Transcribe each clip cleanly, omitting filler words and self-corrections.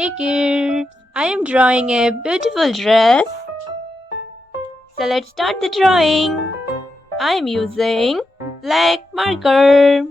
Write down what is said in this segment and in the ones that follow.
Hey kids, I am drawing a beautiful dress. So let's start the drawing. I am using black marker.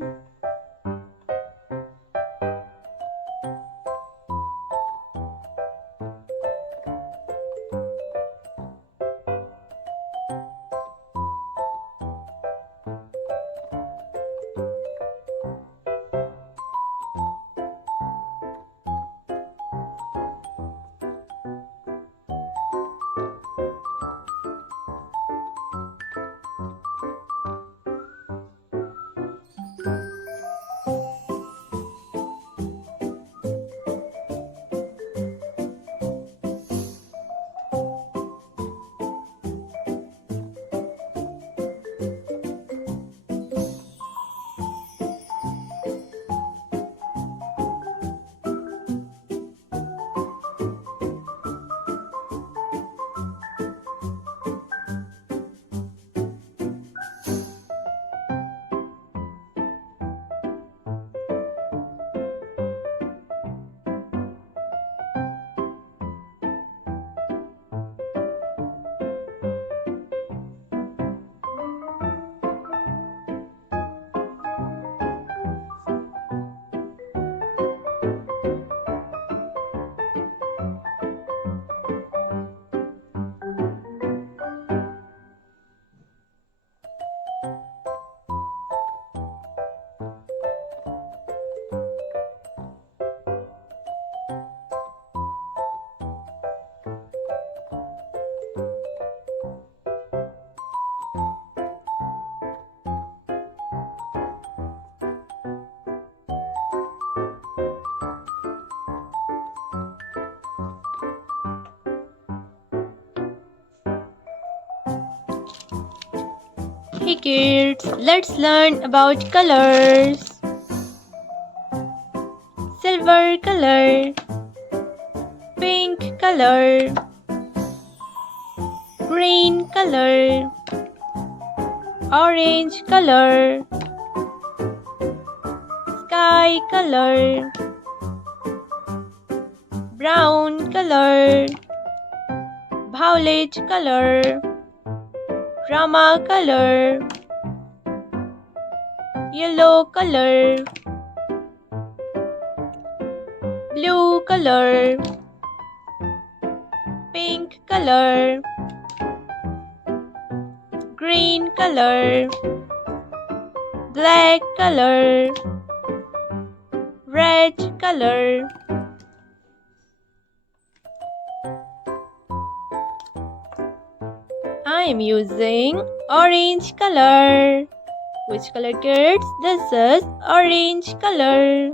Hey kids, let's learn about colors. Silver color, pink color, green color, orange color, sky color, brown color, violet color, rama color, yellow color, blue color, pink color, green color, black color, red color. I am using orange color. Which color, kids? This is orange color.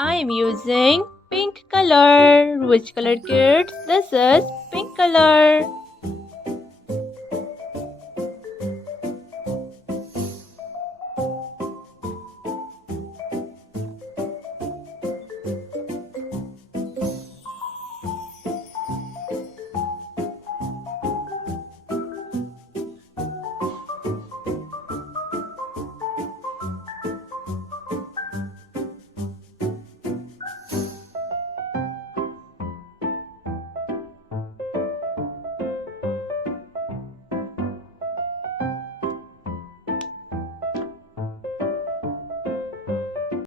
I am using pink color. Which color, kids? This is pink color.